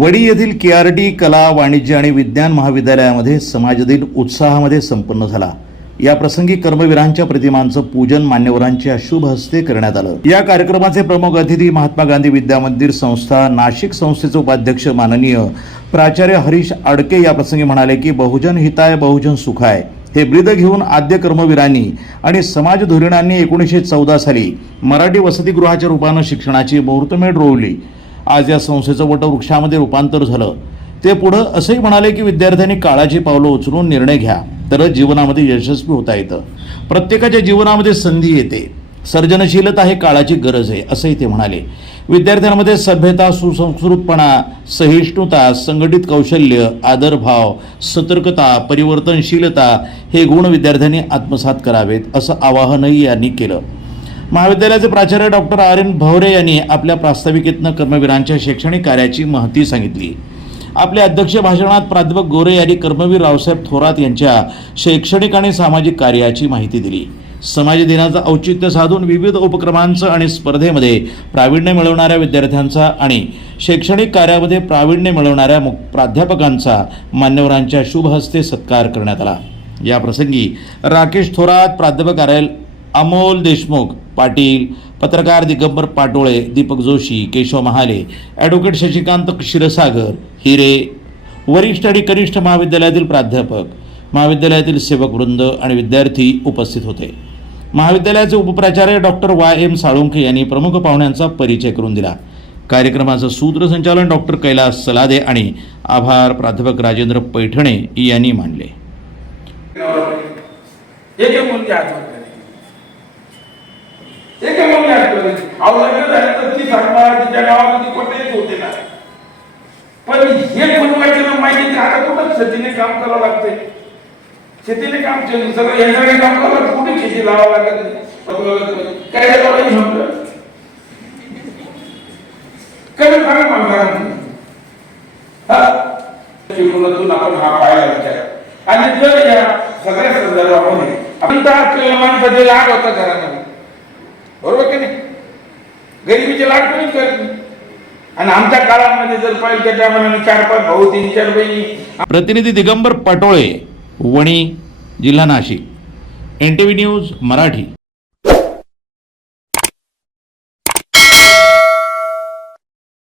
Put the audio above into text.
वडी येथील के R T कला वाणिज्य आणि विज्ञान महाविद्यालयामध्ये समाजदिन उत्साहामध्ये संपन्न झाला. या प्रसंगी कर्मवीरांच्या प्रतिमांचं पूजन मान्यवरांच्या शुभ हस्ते करण्यात आलं. या कार्यक्रमाचे प्रमुख अतिथी महात्मा गांधी विद्या मंदिर संस्था नाशिक संस्थेचे उपाध्यक्ष माननीय प्राचार्य हरीश आडके या प्रसंगी म्हणाले की बहुजन हिताय बहुजन सुखाय. हे ब्रीद घेऊन आद्य कर्मवीरांनी आणि समाज धोरणांनी एकोणीसशे चौदा साली मराठी वसतिगृहाच्या रूपानं शिक्षणाची मुहूर्तमेढ रोवली. आज या संस्थेचं वटवृक्षामध्ये रूपांतर झालं. ते पुढं असंही म्हणाले की विद्यार्थ्यांनी काळाची पावलं उचलून निर्णय घ्या तरच जीवनामध्ये यशस्वी होता येतं. प्रत्येकाच्या जीवनामध्ये संधी येते. सर्जनशीलता हे काळाची गरज आहे असंही ते म्हणाले. विद्यार्थ्यांमध्ये सभ्यता सुसंस्कृतपणा सहिष्णुता संघटित कौशल्य आदरभाव सतर्कता परिवर्तनशीलता हे गुण विद्यार्थ्यांनी आत्मसात करावेत असं आवाहनही यांनी केलं. महाविद्यालयाचे प्राचार्य डॉक्टर आर एन भवरे यांनी आपल्या प्रास्ताविकेतनं कर्मवीरांच्या शैक्षणिक कार्याची महती सांगितली. आपल्या अध्यक्ष भाषणात प्राध्यापक गोरे यांनी कर्मवीर रावसाहेब थोरात यांच्या शैक्षणिक आणि सामाजिक कार्याची माहिती दिली. समाज दिनाचं औचित्य साधून विविध उपक्रमांचं आणि स्पर्धेमध्ये प्रावीण्य मिळवणाऱ्या विद्यार्थ्यांचा आणि शैक्षणिक कार्यामध्ये प्रावीण्य मिळवणाऱ्या मुख प्राध्यापकांचा मान्यवरांच्या शुभहस्ते सत्कार करण्यात आला. या प्रसंगी राकेश थोरात प्राध्यापक कार्यालय अमोल देशमुख पाटील पत्रकार दिगंबर पाटोळे दीपक जोशी केशव महाले ॲडव्होकेट शशिकांत क्षीरसागर हिरे वरिष्ठ आणि कनिष्ठ महाविद्यालयातील प्राध्यापक महाविद्यालयातील सेवक वृंद आणि विद्यार्थी उपस्थित होते. महाविद्यालयाचे उपप्राचार्य डॉक्टर वाय एम साळुंखे यांनी प्रमुख पाहुण्यांचा परिचय करून दिला. कार्यक्रमाचं सूत्रसंचालन डॉक्टर कैलास सलादे आणि आभार प्राध्यापक राजेंद्र पैठणे यांनी मानले एक काय मुलगी आठवण अहो लग्न झालं तर ती सांगणार तिच्या गावामध्ये कोणतेच होते ना. पण हे बनवायचं ना माहिती का? आता कुठं शेतीने काम करावं लागते शेतीने काम केलं सगळं यंत्राने काम करावं लागतं. कुठे शेती लावावं लागत काय झालं? म्हणलं कमी फार माणसाला आपण हा पाहायला विचार आणि जर या सगळ्या संदर्भामध्ये आपण तर माणसाचे लाड होता घरामध्ये. बरोबर की नाही? गरिबीचे लाड कोणीच करत नाही? आणि आमच्या काळामध्ये जर पाहिजे त्याच्या मनाने चार पाच भाऊ तीन चार बहिणी. प्रतिनिधी दिगंबर पाटोळे वणी जिल्हा Nashik. N T V news Marathi.